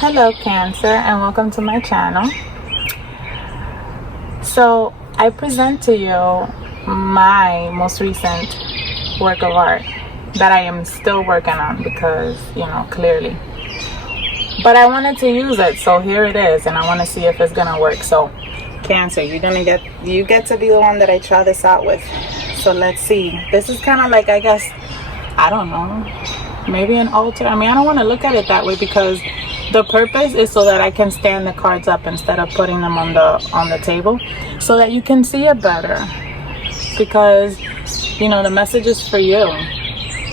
Hello Cancer, and welcome to my channel. So I present to you my most recent work of art that I am still working on because, clearly. But I wanted to use it, so here it is, and I want to see if it's gonna work. So Cancer, you get to be the one that I try this out with. So let's see. This is kind of like, I guess, I don't know, maybe an altar. I mean, I don't want to look at it that way because the purpose is so that I can stand the cards up instead of putting them on the table, so that you can see it better. Because the message is for you,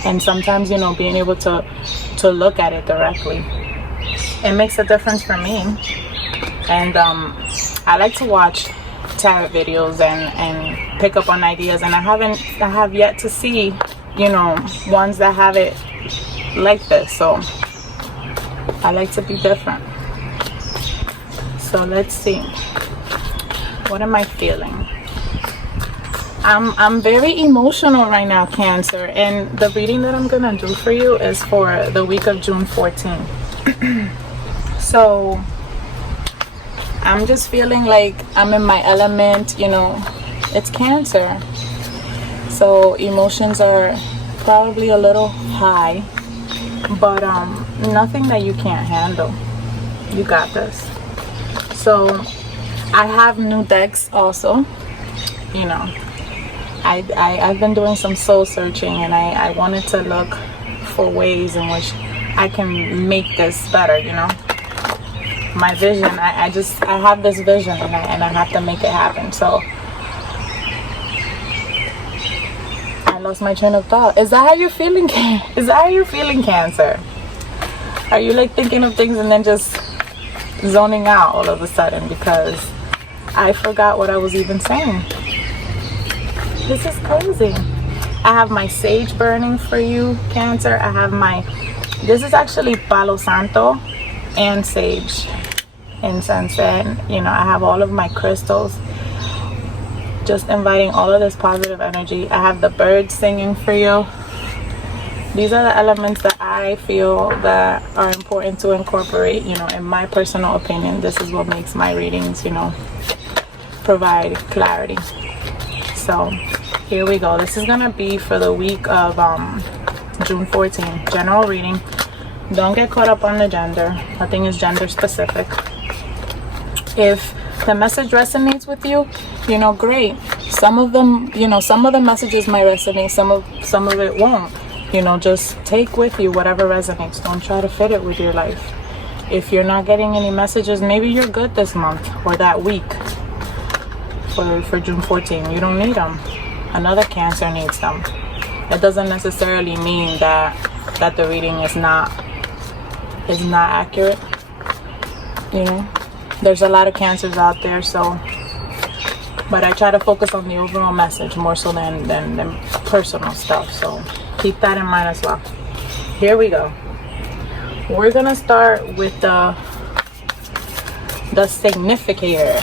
and sometimes being able to look at it directly, it makes a difference for me. And I like to watch tarot videos and pick up on ideas, and I have yet to see ones that have it like this. So I like to be different. So let's see. What am I feeling? I'm very emotional right now, Cancer, and the reading that I'm gonna do for you is for the week of June 14th. So I'm just feeling like I'm in my element. It's Cancer, so emotions are probably a little high, but nothing that you can't handle. You got this. So I have new decks also. I've been doing some soul searching, and I wanted to look for ways in which I can make this better. My vision, I have this vision, and I have to make it happen. So I lost my train of thought. Is that how you're feeling? Is that how you're feeling, Cancer? Are you like thinking of things and then just zoning out all of a sudden? Because I forgot what I was even saying. This is crazy. I have my sage burning for you, Cancer. I have this is actually Palo Santo and sage incense, and I have all of my crystals, just inviting all of this positive energy. I have the birds singing for you. These are the elements that I feel that are important to incorporate. In my personal opinion, this is what makes my readings provide clarity. So here we go. This is gonna be for the week of June 14th, general reading. Don't get caught up on the gender. Nothing is gender specific. If the message resonates with you, great. Some of them, some of the messages might resonate, some of it won't. Just take with you whatever resonates. Don't try to fit it with your life. If you're not getting any messages, maybe you're good this month or that week for June 14th. You don't need them. Another Cancer needs them. It doesn't necessarily mean that the reading is not accurate. There's a lot of Cancers out there, but I try to focus on the overall message more so than personal stuff. So keep that in mind as well. Here we go. We're gonna start with the significator.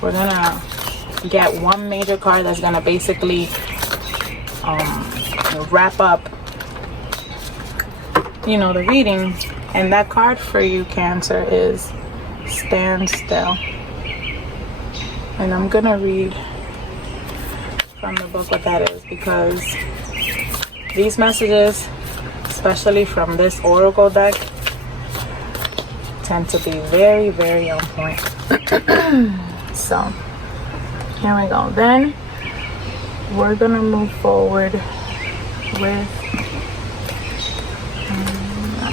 We're gonna get one major card that's gonna basically wrap up the reading, and that card for you, Cancer, is Stand Still. And I'm gonna read from the book what that is, because these messages, especially from this oracle deck, tend to be very, very on point. So here we go. Then we're gonna move forward with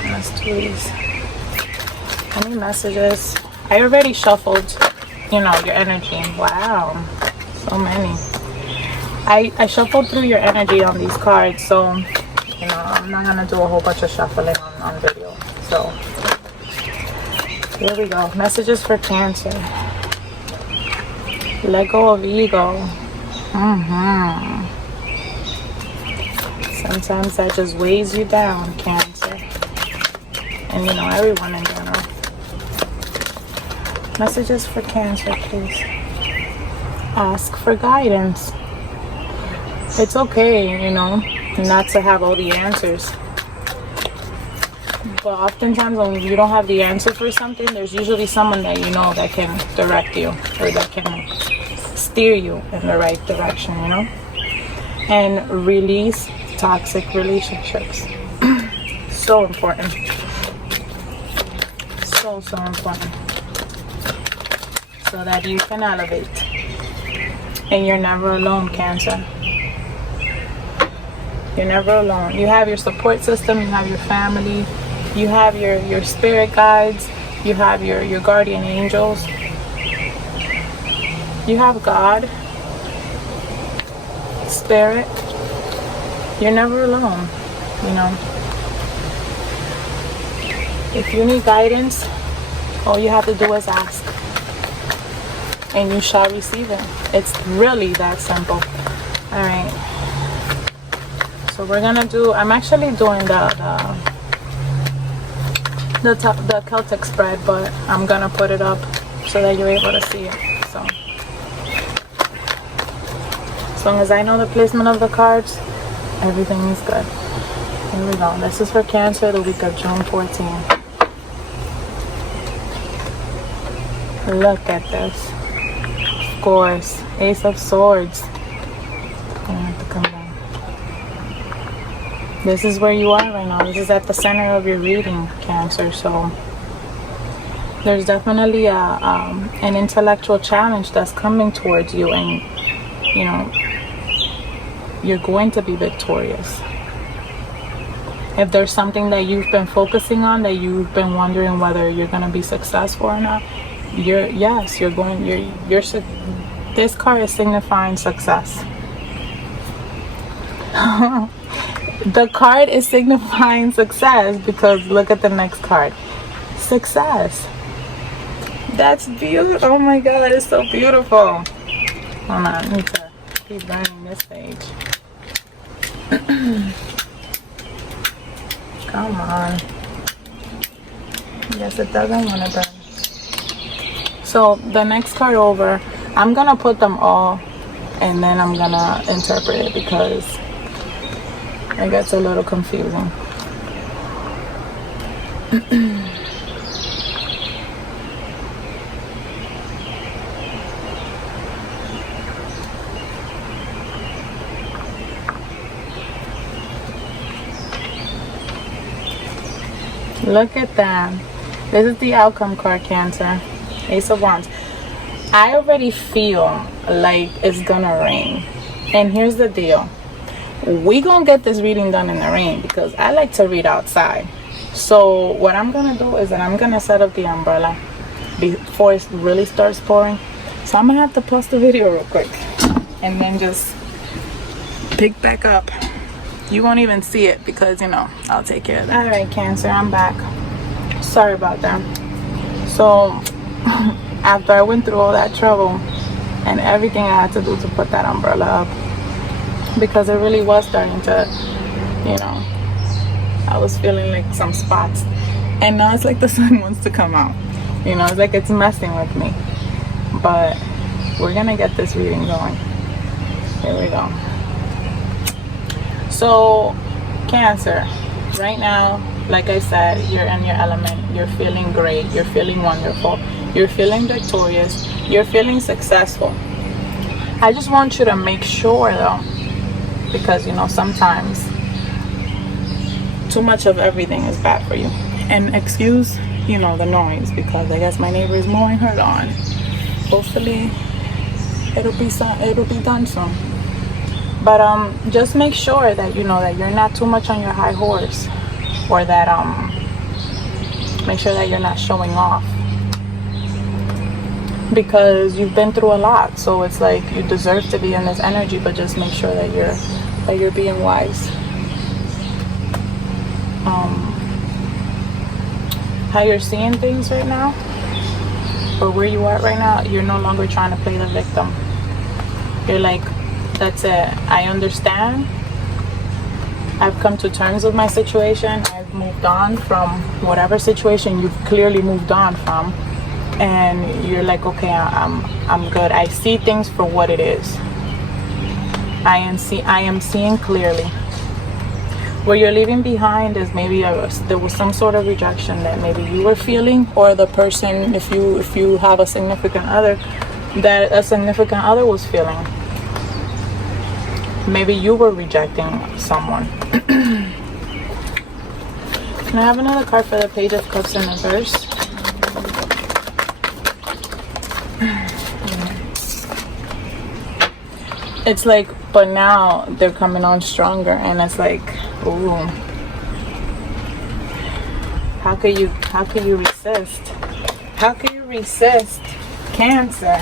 let's do these. How many messages? I already shuffled your energy. Wow, so many. I shuffled through your energy on these cards, so I'm not gonna do a whole bunch of shuffling on video. So here we go. Messages for Cancer. Let go of ego. Sometimes that just weighs you down, Cancer. And everyone in general. Messages for Cancer, please. Ask for guidance. It's okay, not to have all the answers. But oftentimes when you don't have the answer for something, there's usually someone that you know that can direct you, or that can steer you in the right direction, you know? And release toxic relationships. So important. So important. So that you can elevate. And you're never alone, Cancer. You're never alone. You have your support system, you have your family, you have your spirit guides, you have your guardian angels, you have God, spirit. You're never alone, you know. If you need guidance, all you have to do is ask, and you shall receive it. It's really that simple. All right. So we're gonna do. I'm actually doing the Celtic spread, but I'm gonna put it up so that you're able to see it. So as long as I know the placement of the cards, everything is good. Here we go. This is for Cancer, the week of June 14th. Look at this. Of course, Ace of Swords. Gonna have to come down. This is where you are right now. This is at the center of your reading, Cancer. So there's definitely an intellectual challenge that's coming towards you, and you know, you're going to be victorious. If there's something that you've been focusing on, that you've been wondering whether you're going to be successful or not, this card is signifying success. The card is signifying success because look at the next card. Success. That's beautiful. Oh my God, it's so beautiful. Hold on, I need to keep burning this page. Come on. Yes, it doesn't want to burn. So the next card over, I'm gonna put them all and then I'm gonna interpret it because it gets a little confusing. Look at that. This is the outcome card, Cancer. Ace of Wands. I already feel like it's gonna rain. And here's the deal. We gonna get this reading done in the rain because I like to read outside. So what I'm gonna do is that I'm gonna set up the umbrella before it really starts pouring. So I'm gonna have to pause the video real quick and then just pick back up. You won't even see it because, you know, I'll take care of that. All right, Cancer, I'm back. Sorry about that. So after I went through all that trouble and everything I had to do to put that umbrella up, because it really was starting to, you know, I was feeling like some spots, and now it's like the sun wants to come out, you know, it's like it's messing with me. But we're gonna get this reading going. Here we go. So Cancer, right now, like I said, you're in your element. You're feeling great. You're feeling wonderful. You're feeling victorious. You're feeling successful. I just want you to make sure though, because you know sometimes too much of everything is bad for you. And excuse, you know, the noise because I guess my neighbor is mowing her lawn. Hopefully it'll be done soon. But just make sure that you know that you're not too much on your high horse, or that make sure that you're not showing off, because you've been through a lot. So it's like you deserve to be in this energy, but just make sure that you're being wise. How you're seeing things right now, or where you are right now, you're no longer trying to play the victim. You're like, that's it. I understand. I've come to terms with my situation. I've moved on from whatever situation you've clearly moved on from. And you're like, okay, I'm good. I see things for what it is. I am seeing clearly. what you're leaving behind is maybe there was some sort of rejection that maybe you were feeling, or the person, if you have a significant other, that a significant other was feeling. Maybe you were rejecting someone. Can I have another card for the Page of Cups in reverse? It's like, but now they're coming on stronger, and it's like, ooh, how can you resist? How can you resist, Cancer?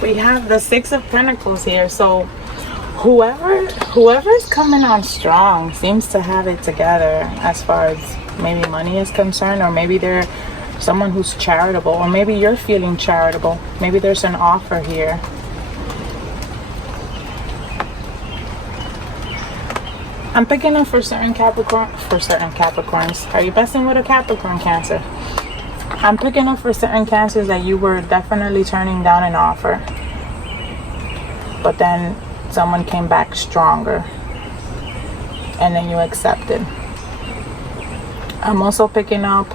We have the Six of Pentacles here, so whoever's coming on strong seems to have it together as far as maybe money is concerned, or maybe they're someone who's charitable, or maybe you're feeling charitable. Maybe there's an offer here. I'm picking up for certain Capricorns. Are you messing with a Capricorn, Cancer? I'm picking up for certain Cancers that you were definitely turning down an offer, but then someone came back stronger and then you accepted. I'm also picking up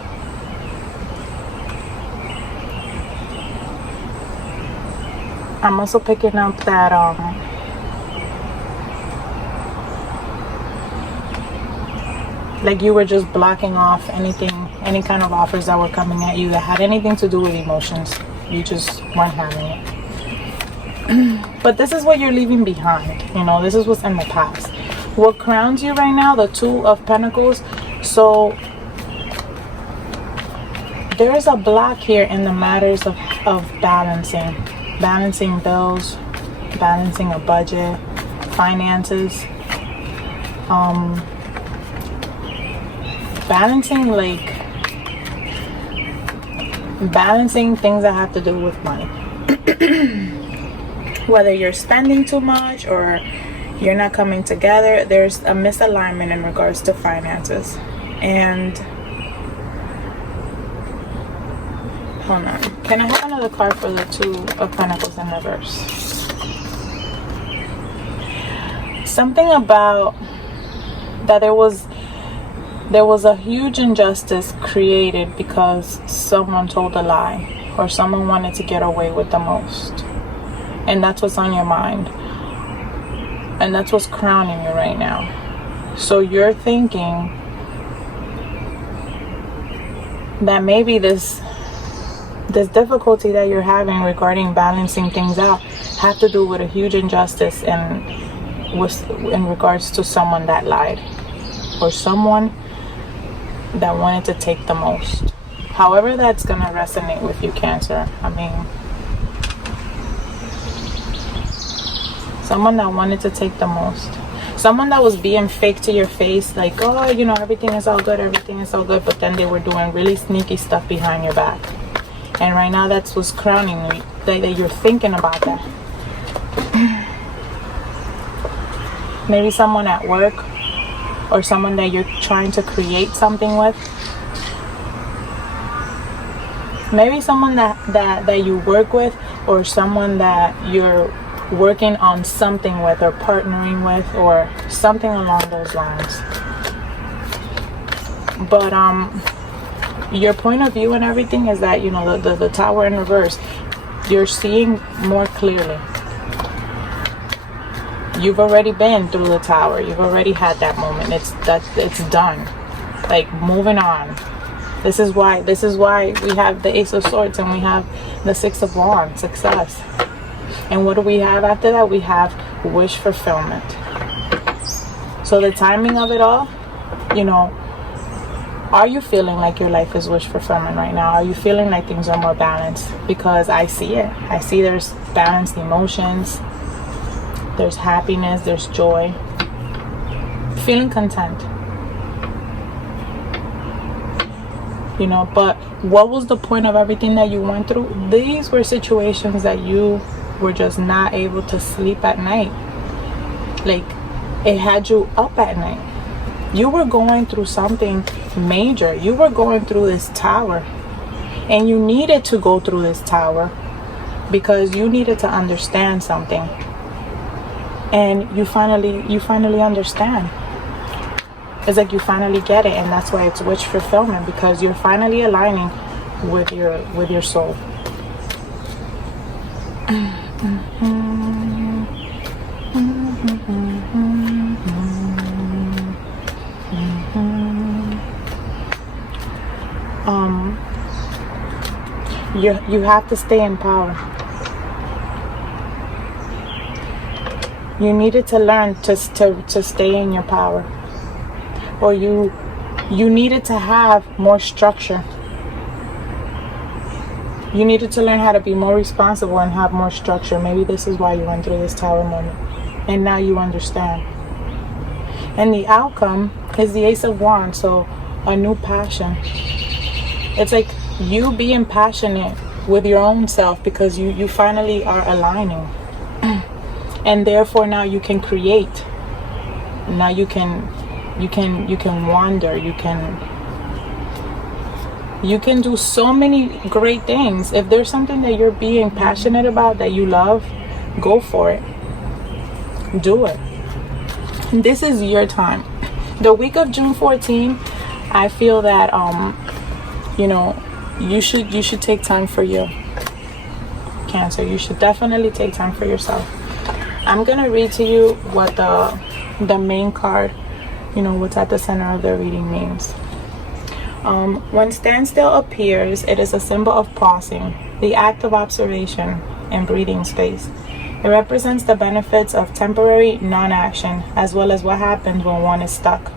that like you were just blocking off any kind of offers that were coming at you that had anything to do with emotions. You just weren't having it. But this is what you're leaving behind. You know, this is what's in the past. What crowns you right now, the Two of Pentacles. So there is a block here in the matters of balancing bills, balancing a budget, finances, balancing things that have to do with money. Whether you're spending too much or you're not coming together, there's a misalignment in regards to finances. And hold on, can I have another card for the Two of Pentacles in reverse? Something about that there was a huge injustice created because someone told a lie, or someone wanted to get away with the most. And that's what's on your mind. And that's what's crowning you right now. So you're thinking that maybe this difficulty that you're having regarding balancing things out have to do with a huge injustice in regards to someone that lied, or someone that wanted to take the most. However that's gonna resonate with you, Cancer. I mean, someone that wanted to take the most. Someone that was being fake to your face, like, oh, you know, everything is all good, but then they were doing really sneaky stuff behind your back. And right now that's what's crowning you, that you're thinking about that. Maybe someone at work, or someone that you're trying to create something with. Maybe someone that you work with, or someone that you're working on something with, or partnering with, or something along those lines. But your point of view and everything is that, you know, the Tower in reverse, you're seeing more clearly. You've already been through the Tower. You've already had that moment. It's done. Like, moving on. This is why we have the Ace of Swords and we have the Six of Wands, success. And what do we have after that? We have wish fulfillment. So the timing of it all, you know, are you feeling like your life is wish fulfillment right now? Are you feeling like things are more balanced? Because I see it. I see there's balanced emotions. There's happiness, there's joy, feeling content. You know, but what was the point of everything that you went through? These were situations that you were just not able to sleep at night. Like, it had you up at night. You were going through something major. You were going through this Tower. And you needed to go through this Tower because you needed to understand something. and you finally understand. It's like you finally get it, and that's why it's wish fulfillment, because you're finally aligning with your soul. You have to stay in power. You needed to learn to stay in your power, or you needed to have more structure. You needed to learn how to be more responsible and have more structure. Maybe this is why you went through this tower moment, and now you understand. And the outcome is the Ace of Wands, so a new passion. It's like you being passionate with your own self, because you finally are aligning, and therefore now you can create. Now you can wander. You can do so many great things. If there's something that you're being passionate about, that you love, go for it. Do it. This is your time. The week of June 14, I feel that you should take time for you, Cancer. You should definitely take time for yourself. I'm gonna read to you what the main card, what's at the center of the reading means. When standstill appears, it is a symbol of pausing, the act of observation and breathing space. It represents the benefits of temporary non-action, as well as what happens when one is stuck.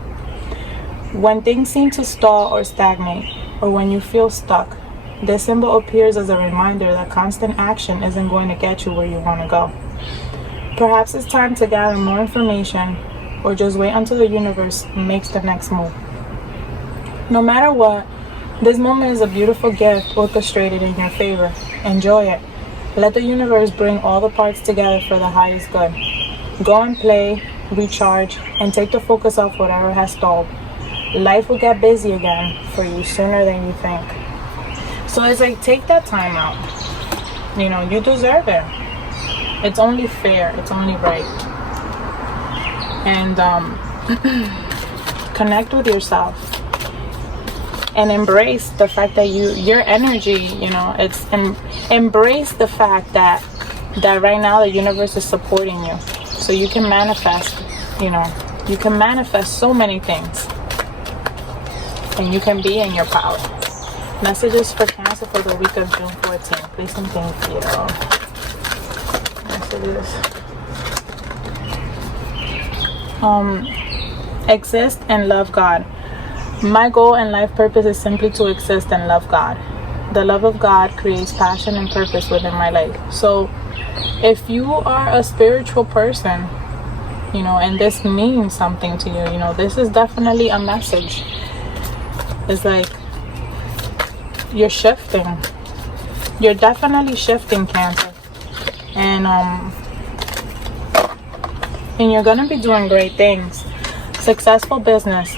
When things seem to stall or stagnate, or when you feel stuck, this symbol appears as a reminder that constant action isn't going to get you where you want to go. Perhaps it's time to gather more information, or just wait until the universe makes the next move. No matter what, this moment is a beautiful gift orchestrated in your favor. Enjoy it. Let the universe bring all the parts together for the highest good. Go and play, recharge, and take the focus off whatever has stalled. Life will get busy again for you sooner than you think. So it's like, take that time out. You deserve it. It's only fair. It's only right. And connect with yourself. And embrace the fact that your energy, embrace the fact that right now the universe is supporting you. So you can manifest, you can manifest so many things. And you can be in your power. Messages for Cancer for the week of June 14th. Please and thank you. Messages. Exist and love God. My goal and life purpose is simply to exist and love God. The love of God creates passion and purpose within my life. So if you are a spiritual person, and this means something to you, this is definitely a message. It's like you're shifting. You're definitely shifting, Cancer. And you're gonna be doing great things. Successful business.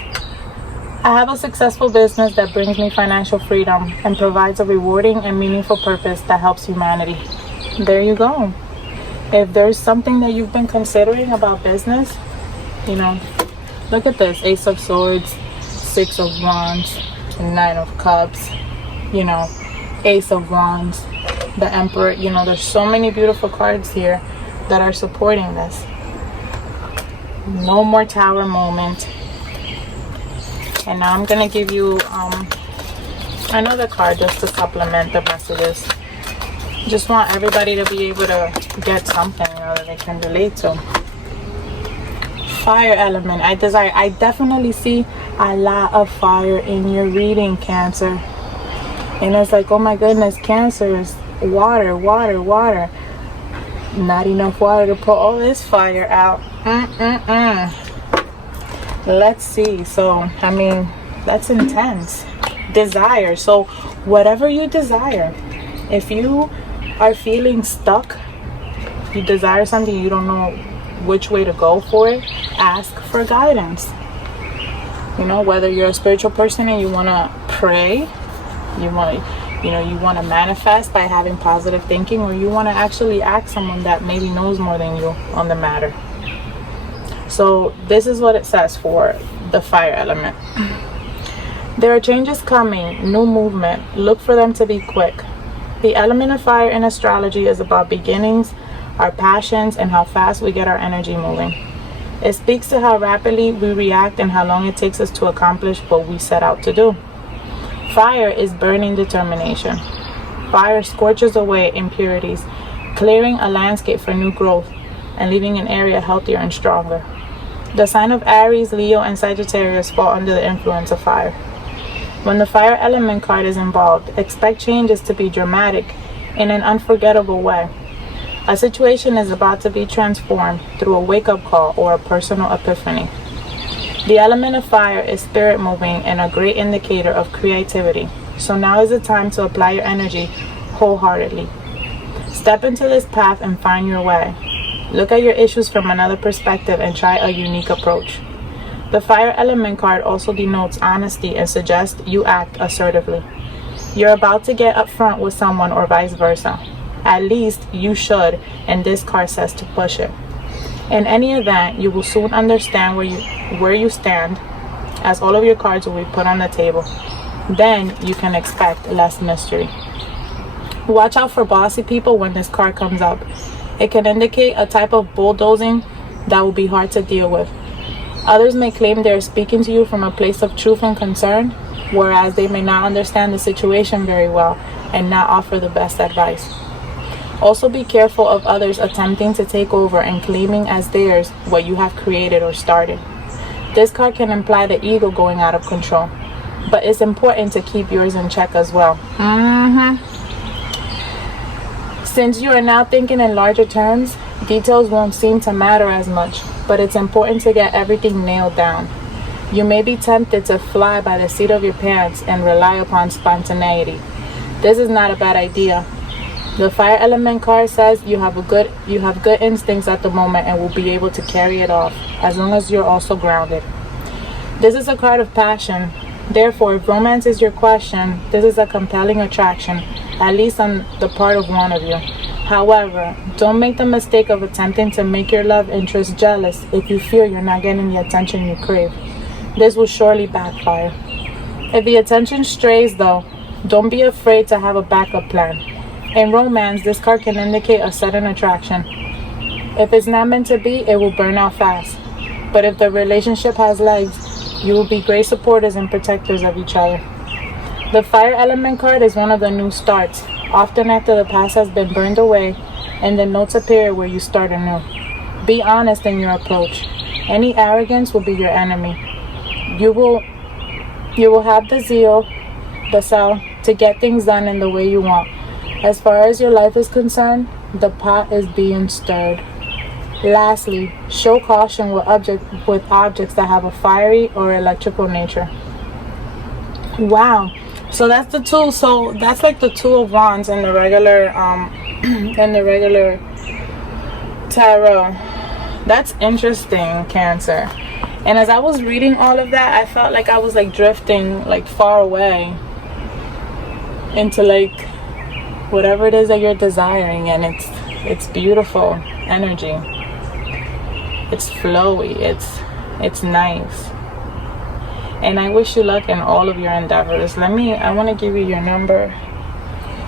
I have a successful business that brings me financial freedom and provides a rewarding and meaningful purpose that helps humanity. There you go. If there's something that you've been considering about business, look at this. Ace of Swords, Six of Wands, Nine of Cups, Ace of Wands, the Emperor. There's so many beautiful cards here that are supporting this. No more tower moment. And now I'm going to give you another card just to supplement the messages. Just want everybody to be able to get something that they can relate to. Fire element. I definitely see a lot of fire in your reading, Cancer. And it's like, oh my goodness, Cancer is water, water, water. Not enough water to put all this fire out. Let's see. So that's intense. Desire. So whatever you desire, if you are feeling stuck, you desire something, you don't know which way to go for it, ask for guidance. Whether you're a spiritual person and you want to pray, you want to manifest by having positive thinking, or you want to actually ask someone that maybe knows more than you on the matter. So this is what it says for the fire element. There are changes coming, new movement. Look for them to be quick. The element of fire in astrology is about beginnings, our passions, and how fast we get our energy moving. It speaks to how rapidly we react and how long it takes us to accomplish what we set out to do. Fire is burning determination. Fire scorches away impurities, clearing a landscape for new growth and leaving an area healthier and stronger. The sign of Aries, Leo, and Sagittarius fall under the influence of fire. When the fire element card is involved, expect changes to be dramatic in an unforgettable way. A situation is about to be transformed through a wake-up call or a personal epiphany. The element of fire is spirit moving and a great indicator of creativity. So now is the time to apply your energy wholeheartedly. Step into this path and find your way. Look at your issues from another perspective and try a unique approach. The fire element card also denotes honesty and suggests you act assertively. You're about to get upfront with someone or vice versa. At least you should, and this card says to push it. In any event, you will soon understand where you stand, as all of your cards will be put on the table. Then you can expect less mystery. Watch out for bossy people when this card comes up. It can indicate a type of bulldozing that will be hard to deal with. Others may claim they are speaking to you from a place of truth and concern, whereas they may not understand the situation very well and not offer the best advice. Also be careful of others attempting to take over and claiming as theirs what you have created or started. This card can imply the ego going out of control, but it's important to keep yours in check as well. Since you are now thinking in larger terms, details won't seem to matter as much, but it's important to get everything nailed down. You may be tempted to fly by the seat of your pants and rely upon spontaneity. This is not a bad idea. The fire element card says you have good instincts at the moment and will be able to carry it off, as long as you're also grounded. This is a card of passion. Therefore, if romance is your question, this is a compelling attraction, at least on the part of one of you. However, don't make the mistake of attempting to make your love interest jealous if you feel you're not getting the attention you crave. This will surely backfire. If the attention strays though, don't be afraid to have a backup plan. In romance, this card can indicate a sudden attraction. If it's not meant to be, it will burn out fast. But if the relationship has legs, you will be great supporters and protectors of each other. The fire element card is one of the new starts, often after the past has been burned away and the notes appear where you start anew. Be honest in your approach. Any arrogance will be your enemy. You will have the zeal, the self, to get things done in the way you want. As far as your life is concerned, the pot is being stirred. Lastly, show caution with objects that have a fiery or electrical nature. Wow. So that's the two. So that's like the Two of Wands in the regular tarot. That's interesting, Cancer. And as I was reading all of that, I felt like I was like drifting like far away into like whatever it is that you're desiring, and it's beautiful energy. It's flowy. It's nice. And I wish you luck in all of your endeavors. I want to give you your number.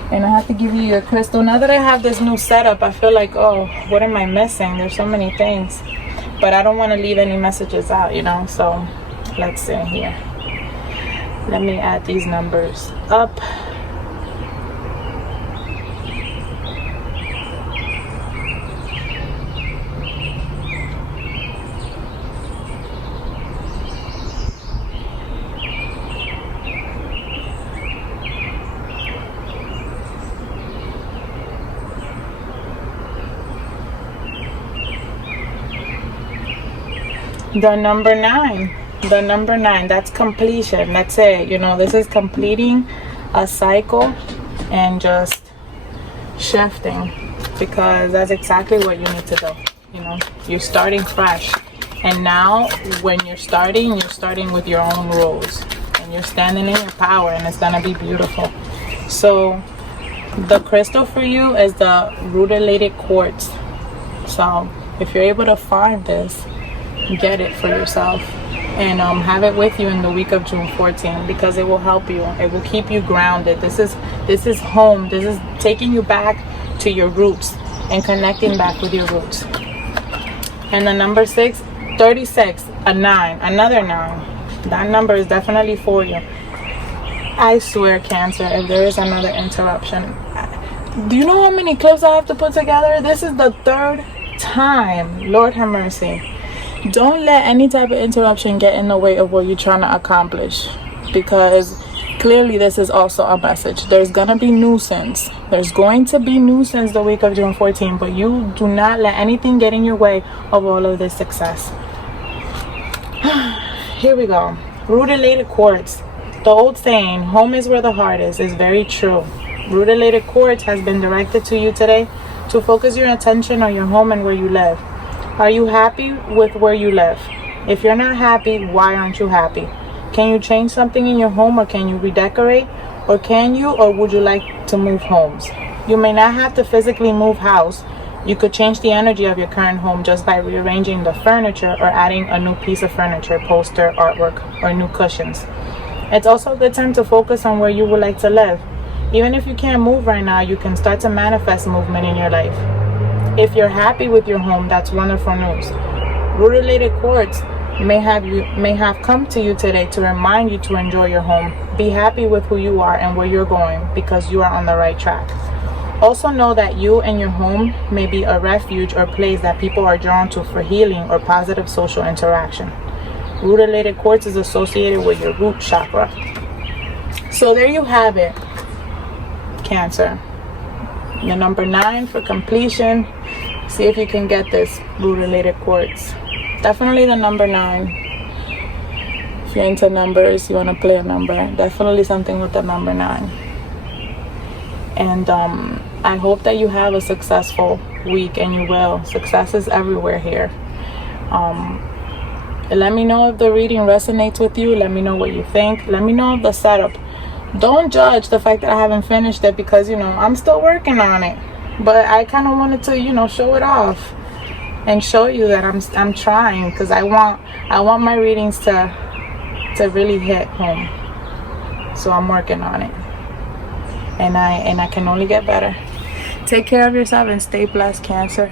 And I have to give you your crystal. Now that I have this new setup, I feel like, oh, what am I missing? There's so many things. But I don't want to leave any messages out, you know? So let's see here. Let me add these numbers up. The number 9, that's completion. That's it. You know, this is completing a cycle and just shifting, because that's exactly what you need to do. You know, you're starting fresh, and now when you're starting with your own rules, and you're standing in your power, and it's gonna be beautiful. So the crystal for you is the rutilated quartz. So if you're able to find this, get it for yourself. And have it with you in the week of June 14th, because it will help you. It will keep you grounded. This is home. This is taking you back to your roots and connecting back with your roots. And the number 6, 36, a 9, another 9. That number is definitely for you. I swear, Cancer, if there is another interruption. Do you know how many clips I have to put together? This is the 3rd time. Lord have mercy. Don't let any type of interruption get in the way of what you're trying to accomplish, because clearly this is also a message. There's gonna be nuisance. There's going to be nuisance the week of June 14th, but you do not let anything get in your way of all of this success. Here we go. Root-related quartz. The old saying, home is where the heart is very true. Root-related quartz has been directed to you today to focus your attention on your home and where you live. Are you happy with where you live? If you're not happy, why aren't you happy? Can you change something in your home, or can you redecorate? Or can you, or would you like to move homes? You may not have to physically move house. You could change the energy of your current home just by rearranging the furniture or adding a new piece of furniture, poster, artwork, or new cushions. It's also a good time to focus on where you would like to live. Even if you can't move right now, you can start to manifest movement in your life. If you're happy with your home, that's wonderful news. Root-related quartz may have come to you today to remind you to enjoy your home. Be happy with who you are and where you're going, because you are on the right track. Also know that you and your home may be a refuge or place that people are drawn to for healing or positive social interaction. Root-related quartz is associated with your root chakra. So there you have it, Cancer. The number 9 for completion. See if you can get this root-related quartz. Definitely the number 9. If you're into numbers, you want to play a number, definitely something with the number 9. And I hope that you have a successful week, and you will. Success is everywhere here. Let me know if the reading resonates with you. Let me know what you think. Let me know of the setup. Don't judge the fact that I haven't finished it, because I'm still working on it. But I kind of wanted to show it off and show you that I'm trying, because I want my readings to really hit home. So I'm working on it, and I can only get better. Take care of yourself and stay blessed, Cancer.